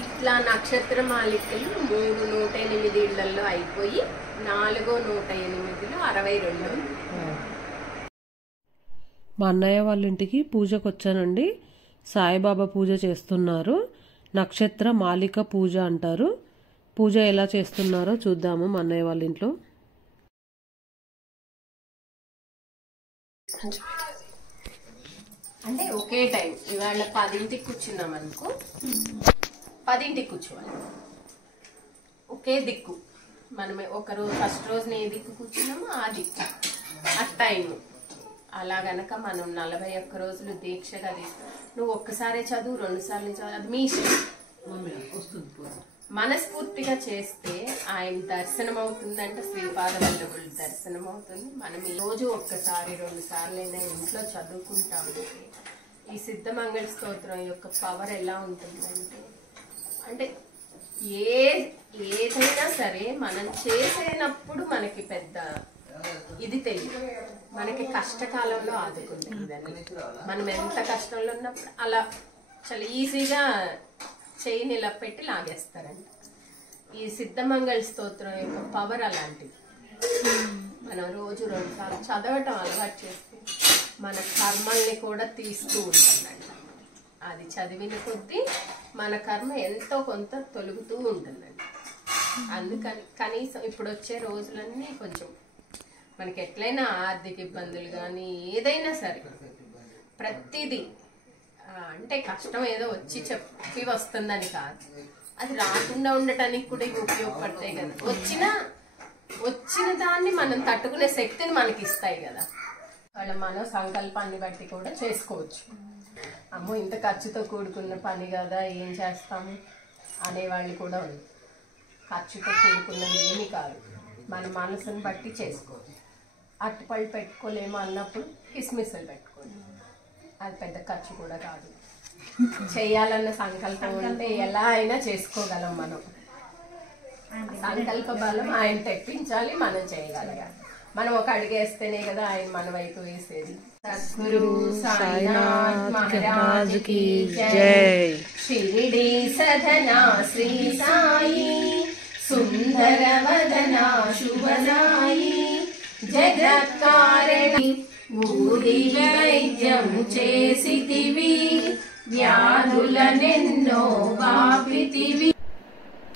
ఇట్లా నక్షత్ర మాలికలు 3 108 ఇళ్లలో అయిపోయి 4వ 108లో 62. మా అన్నయ్య వాళ్ళ ఇంటికి పూజకు వచ్చానండి. సాయిబాబా పూజ చేస్తున్నారు. నక్షత్ర మాలిక పూజ అంటారు. పూజ ఎలా చేస్తున్నారో చూద్దాము మా అన్నయ్య వాళ్ళ ఇంట్లో. అంటే ఒకే టైం ఇవాళ 10ంటికి కూర్చున్నాం అనుకో, 10ంటికి కూర్చోవాలి. ఒకే దిక్కు మనమే ఒకరోజు ఫస్ట్ రోజున ఏ దిక్కు కూర్చున్నామో ఆ దిక్కు ఆ టైం. అలా గనక మనం 41 రోజులు దీక్షగా తీస్తాం. నువ్వు ఒక్కసారే చదువు, 2 సార్లు చదువు, అది మీ ఇష్టం. మనస్ఫూర్తిగా చేస్తే ఆయన దర్శనం అవుతుందంటే శ్రీపాద వల్లభుల దర్శనం అవుతుంది. మనం ఈ రోజు ఒక్కసారి 2 సార్లైనా ఇంట్లో చదువుకుంటాము. ఈ సిద్ధమంగళ స్తోత్రం యొక్క పవర్ ఎలా ఉంటుందంటే, అంటే ఏదైనా సరే మనం చేసేటప్పుడు మనకి పెద్ద ఇది తెలియదు. మనకి కష్టకాలంలో ఆదుకుంటుంది. మనం ఎంత కష్టంలో ఉన్నప్పుడు అలా చాలా ఈజీగా చెయ్యిని ఇలా పెట్టి లాగేస్తారంట. ఈ సిద్ధమంగళ స్తోత్రం యొక్క పవర్ అలాంటిది. మనం రోజు 2 సార్లు చదవటం అలవాటు చేస్తే మన కర్మల్ని కూడా తీస్తూ ఉంటుందంట. అది చదివిన కొద్దీ మన కర్మ ఎంతో కొంత తొలుగుతూ ఉంటుందంట. అందుకని కనీసం ఇప్పుడు వచ్చే రోజులన్నీ కొంచెం మనకి ఎట్లయినా ఆర్థిక ఇబ్బందులు కానీ ఏదైనా సరే ప్రతిదీ అంటే కష్టం ఏదో వచ్చి చెప్పి వస్తుందని కాదు, అది రాకుండా ఉండటానికి కూడా ఇవి ఉపయోగపడతాయి కదా. వచ్చిన దాన్ని మనం తట్టుకునే శక్తిని మనకి ఇస్తాయి కదా. వాళ్ళ మన సంకల్పాన్ని బట్టి కూడా చేసుకోవచ్చు. అమ్మో ఇంత ఖర్చుతో కూడుకున్న పని కదా, ఏం చేస్తాము అనేవాళ్ళు కూడా ఉంది. ఖర్చుతో కూడుకున్నది ఏమీ కాదు, మన మనసుని బట్టి చేసుకోవచ్చు. అట్టుపళ్ళు పెట్టుకోలేమో అన్నప్పుడు కిస్మిస్లు పెట్టుకోండి, అది పెద్ద ఖర్చు కూడా కాదు. చేయాలన్న సంకల్పం ఉంటే ఎలా అయినా చేసుకోగలం. మనం సంకల్ప బలం ఆయన తెప్పించాలి, మనం చేయగలగాలి. మనం ఒక అడిగేస్తేనే కదా ఆయన మన వైపు వేసేది. సద్గురు సాయినాథ్ మహారాజ్ కి జై. షిరిడి సదనా శ్రీ సాయి సుందర వదనా శుభనాయి జగత్కారణి ఊది వైద్యం చేసితివి వ్యాధులనెన్నో బాపితివి.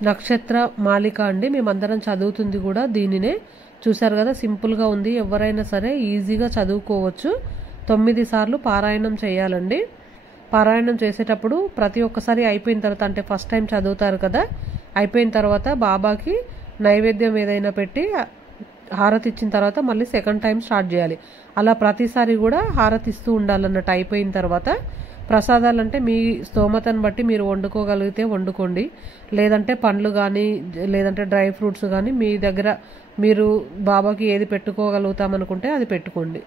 నక్షత్ర మాలిక అండి, మేమందరం చదువుతుంది కూడా దీనినే. చూసారు కదా, సింపుల్గా ఉంది. ఎవరైనా సరే ఈజీగా చదువుకోవచ్చు. 9 సార్లు పారాయణం చేయాలండి. పారాయణం చేసేటప్పుడు ప్రతి ఒక్కసారి అయిపోయిన తర్వాత, అంటే ఫస్ట్ టైం చదువుతారు కదా, అయిపోయిన తర్వాత బాబాకి నైవేద్యం ఏదైనా పెట్టి హారతి ఇచ్చిన తర్వాత మళ్ళీ సెకండ్ టైం స్టార్ట్ చేయాలి. అలా ప్రతిసారి కూడా హారతి ఇస్తూ ఉండాలన్నట్టు. అయిపోయిన తర్వాత ప్రసాదాలు అంటే మీ స్తోమతను బట్టి మీరు వండుకోగలిగితే వండుకోండి, లేదంటే పండ్లు కానీ లేదంటే డ్రై ఫ్రూట్స్ కానీ మీ దగ్గర మీరు బాబాకి ఏది పెట్టుకోగలుగుతామనుకుంటే అది పెట్టుకోండి.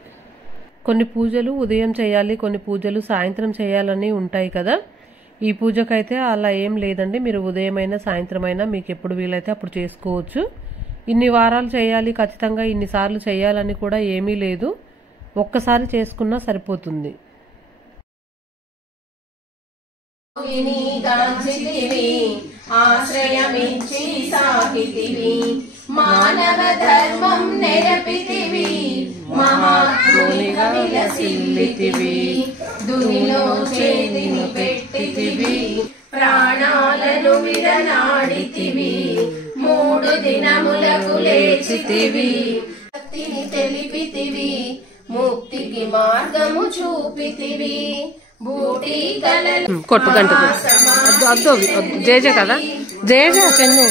కొన్ని పూజలు ఉదయం చేయాలి, కొన్ని పూజలు సాయంత్రం చేయాలని ఉంటాయి కదా. ఈ పూజకైతే అలా ఏం లేదండి, మీరు ఉదయమైనా సాయంత్రమైనా మీకు ఎప్పుడు వీలైతే అప్పుడు చేసుకోవచ్చు. ఇన్ని వారాలు చేయాలి, ఖచ్చితంగా ఇన్నిసార్లు చేయాలని కూడా ఏమీ లేదు. ఒక్కసారి చేసుకున్నా సరిపోతుంది. ఆశ్రయమిచ్చి సాహితివి మానవ ధర్మం నెరపితివి మహాత్మునిగా విలసిల్లితివి దునిలో చేతిని పెట్టితివి ప్రాణాలను విడనాడితివి 3 దినములకు లేచితివి భక్తిని తెలిపితివి ముక్తికి మార్గము చూపితివి బూటి కలలు కొట్టుకంటు జేజ కదా, జేజ చెన్ను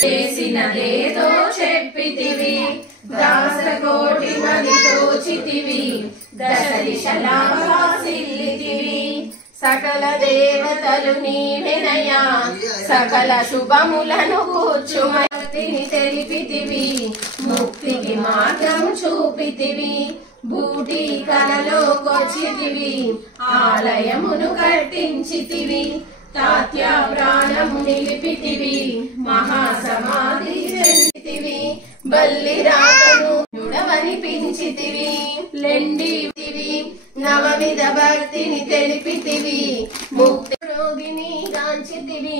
చేసినదేదో చెప్పితివి దాసకోటి మది దోచితివి దశ దిశలా వాసిల్లితివి సకల దేవతలు నీవెనయా సకల శుభములను కూర్చుమతిని తెలిపితివి ముక్తికి మార్గము చూపితివి బూటి కలలోకొచ్చితివి ఆలయమును కట్టించితివి తాత్య ప్రాణము నిలిపితివి మహాసమాధి చెందితివి బల్లి రాగను నుడవనిపించితివి లెండితివి నవవిధ భక్తిని తెలిపితివి ముక్తి రోగిని గాంచి కాచితివి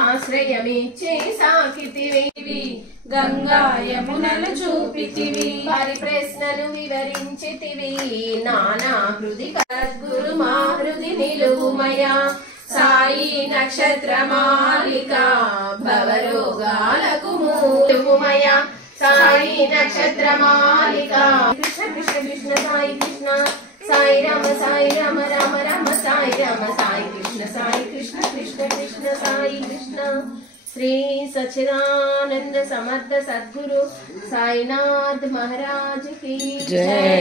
ఆశ్రయమిచ్చి సాకితివి గంగా యమునలు చూపితివి వారి ప్రశ్నలు వివరించితివి నానా హృది సద్గురు మా హృది నిలువుమయా సాయి నక్షత్రమాలిక భవరోగాలకు మూలుమయా సాయి నక్షత్రమాలిక కృష్ణ కృష్ణ కృష్ణ సాయి కృష్ణ సాయి రామ రామ రామ సాయి రామ సాయి కృష్ణ కృష్ణ కృష్ణ సాయి కృష్ణ శ్రీ సచ్చిదానంద సమర్థ సద్గురు సాయినాథ్ మహారాజ్ కి జై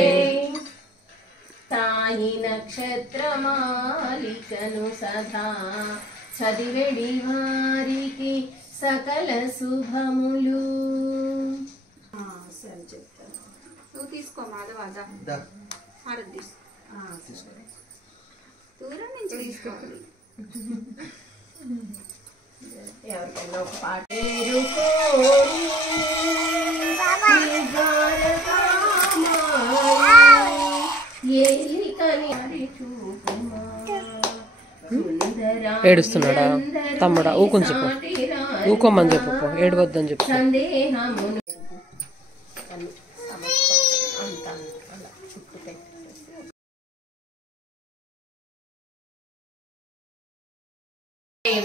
సాయి నక్షత్రమాలికను సదా చదివెడి వారికి సకల శుభములు. సరే చెప్తాను. నువ్వు తీసుకో మాధవాదా హారతి తీసుకో. దూరం నుంచి తీసుకోవాలి. ఎవరికైనా ఒక పాట ఏడుస్తున్నాడా తమ్ముడా? ఊకొని చెప్పు, ఊకోమని చెప్పు, ఏడవద్దని చెప్పు. సందేహమును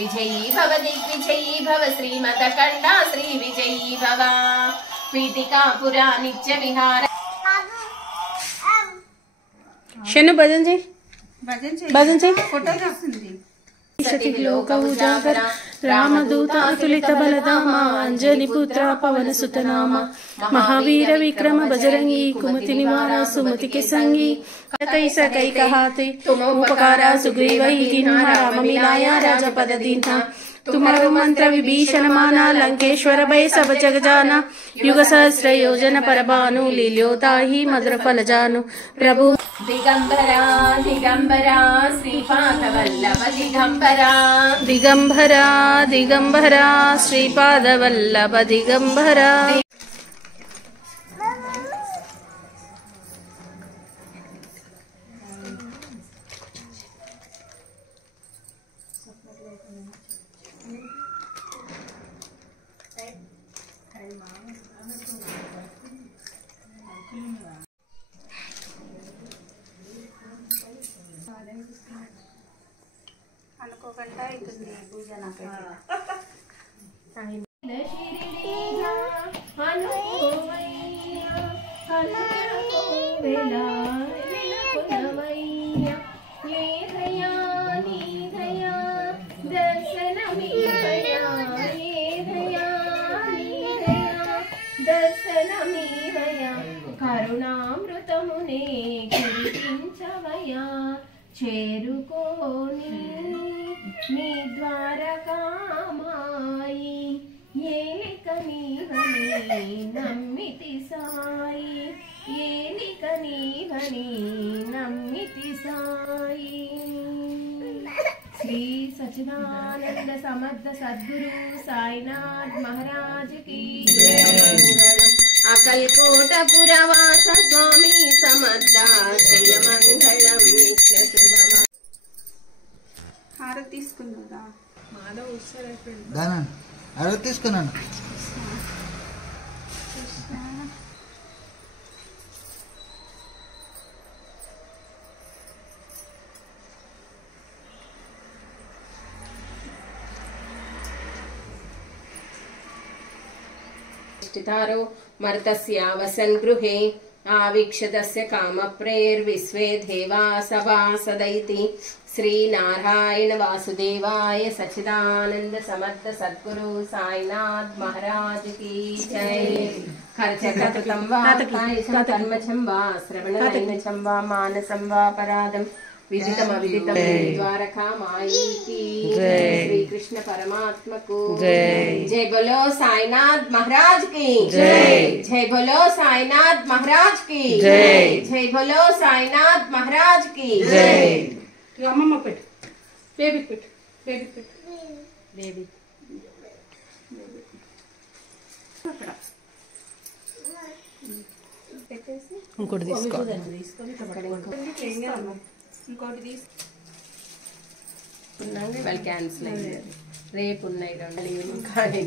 విజయీ భవ దిగ్విజయీ భవ శ్రీమత కండా శ్రీ విజయీ భవ పీఠికాపురా నిత్య విహార. శను భజన చేయి, భజన చేయి. ఫోటో వస్తుంది. రామదూత అతులిత బలధామ అంజని పుత్ర పవన సుతనామ महावीर विक्रम बजरंगी कुमति निवार सुमति के संगी कई कहाते उपकारा सुग्रीवहि दीन्हा राम मिलाया राजा पद दीन्हा तुम्हारो मंत्र विभीषण माना लंकेश्वर भय सब जग जाना युग सहस्र योजन पर भानु लील्योता ही मधुर फल जानु प्रभु दिगंबरा दिगंबरा श्रीपाद वल्लभ दिगंबरा दिगंबरा दिगंबरा श्रीपाद वल्लभ दिगंबरा. అనుకోకుండా అవుతుంది పూజ నాకు. కరుణామృతమునే కురిపించవయా చేరుకోని నీ ద్వారకామాయి ఏలిక నీవని నమ్మితి సాయి ఏలిక నీవని నమ్మితి సాయి. శ్రీ సచ్చిదానంద సమర్థ సద్గురు సాయినాథ్ మహారాజ్ కి అకల్కోట పురవాస స్వామి సమర్థ జయ మంగళం నిత్య శుభమ. హారతి తీసుకున్నారా? అరవై తీసుకున్నాను. ष्टितारो मर्तस्य वसन् गृहे आवीक्षतस्य कामप्रेर्विश्वे देवा सभासदैति श्रीनारायण वासुदेवाय सच्चिदानंद समर्थ सद्गुरु साईनाथ महाराज की जय. खर्चकृतं वा कर्मचं वा श्रवणनैनचं वा मानसं वा पराधं विदितमविदितं द्वारकामाई की जय. श्री कृष्ण परमात्मा को जय. जय बोलो साईनाथ महाराज की जय. जय बोलो साईनाथ महाराज की जय. जय बोलो साईनाथ महाराज की जय. అమ్మమ్మ పెట్టు, బేబీ పెట్టు, బేబీ పెట్టు, బేబీ పెట్టేసి ఇంకోటి తీసుకో. ఇంకోటి తీసు. ఉన్నాక ఇవాళ క్యాన్సిల్ అయింది. రేపు ఉన్నాయి 2 ఈవినింగ్ ఖాళీ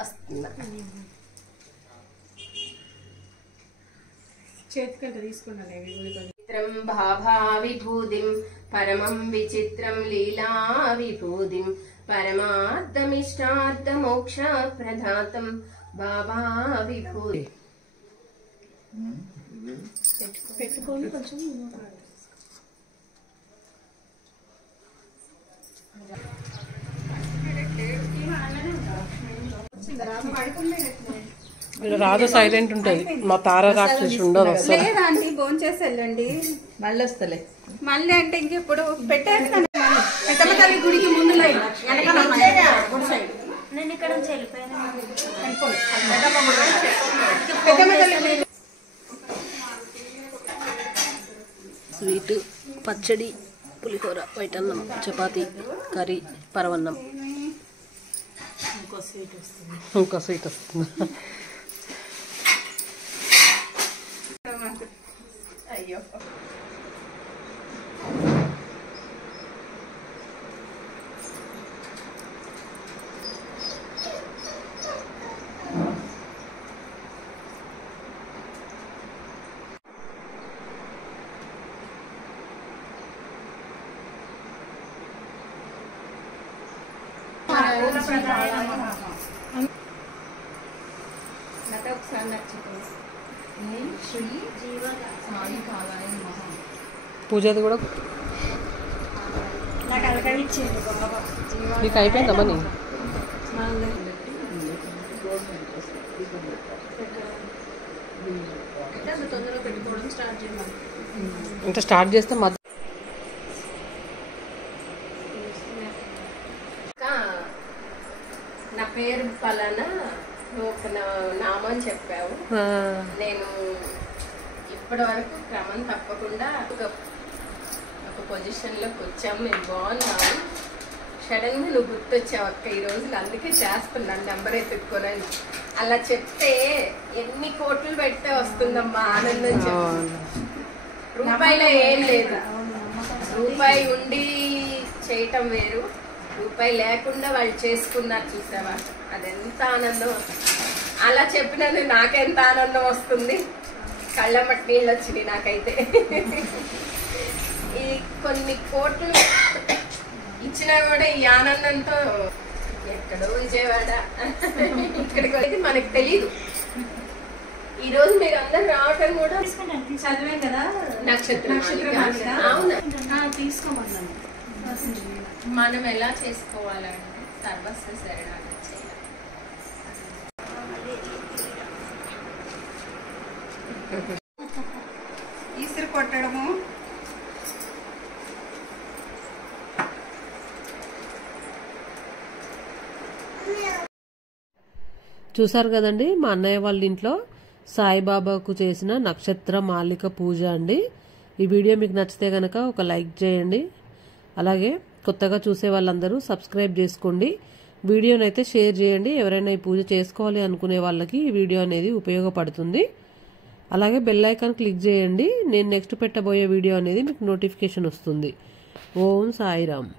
వస్తుందా చేతికంట తీసుకున్నాను. విచిత్రం భాభా విభూతిం పరమం విచిత్రం లీలా విభూతిం పరమార్థమిష్టార్థ మోక్ష ప్రదాతం బాబా విభూతి. పెట్టుకోండి కొంచెం. రాదు సైలెంట్ ఉంటది. మా తార రాక్షసి ఉండదు అసలు. లేదండి భోంచేసి వెళ్ళండి. మళ్ళీ వస్తలే. మళ్ళీ అంటే ఇంక ఇప్పుడు పెట్టాను పెద్దమ్మ తల్లి గుడికి ముందు లైన్ నేను ఇక్కడ నుంచి వెళ్ళిపోయాను. పెద్దమ్మ తల్లి స్వీట్, పచ్చడి, పులిహోర, వైట్ అన్నం, చపాతి, కర్రీ, పరవన్నం. ఇంకో స్వీట్ వస్తుంది. అయ్యో ఒకసారి నచ్చుతుంది. పూజది కూడా నాకు అలకడిచ్చింది. నీకు అయిపోయిందమ్మా నీ ఇంకా స్టార్ట్ చేస్తే మధ్య నా పేరు పలానా ఒక నామం చెప్పావు. నేను ఇప్పటి వరకు క్రమం తప్పకుండా ఒక పొజిషన్ లోకి వచ్చాము. మేము బాగున్నాము. సడన్ గా నువ్వు గుర్తొచ్చావు అక్క ఈ రోజులు, అందుకే చేస్తున్నాను నెంబర్ ఎత్తుక్కోనని. అలా చెప్తే ఎన్ని కోట్లు పెడితే వస్తుందమ్మా ఆనందం. చెప్పు, రూపాయిలో ఏం లేదు. రూపాయి ఉండి చేయటం వేరు, రూపాయి లేకుండా వాళ్ళు చేసుకున్నారు చూసావా, అదెంత ఆనందం. అలా చెప్పినందుకు నాకెంత ఆనందం వస్తుంది. కళ్ళమ్మటి నీళ్ళు వచ్చినాయి నాకైతే. ఈ కొన్ని కోట్లు ఇచ్చినా కూడా ఈ ఆనందంతో ఎక్కడో విజయవాడ ఇక్కడికి వెళ్ళి మనకు తెలీదు. ఈ రోజు మీరు అందరు రావటం కూడా చదివాం కదా నక్షత్రం. అవునా, తీసుకోమన్నాను. మనం ఎలా చేసుకోవాలంటే సర్వస్వ శరణాగతి చేయాలి. ఈసురు కొట్టడము, చూసారు కదండి మా అన్నయ్య వాళ్ళ ఇంట్లో సాయిబాబాకు చేసిన నక్షత్ర మాలిక పూజ అండి. ఈ వీడియో మీకు నచ్చితే కనుక ఒక లైక్ చేయండి. అలాగే కొత్తగా చూసే వాళ్ళందరూ సబ్స్క్రైబ్ చేసుకోండి. వీడియోనైతే షేర్ చేయండి. ఎవరైనా ఈ పూజ చేసుకోవాలి అనుకునే వాళ్ళకి ఈ వీడియో అనేది ఉపయోగపడుతుంది. అలాగే బెల్ ఐకాన్ క్లిక్ చేయండి. నేను నెక్స్ట్ పెట్టబోయే వీడియో అనేది మీకు నోటిఫికేషన్ వస్తుంది. ఓం సాయిరామ్.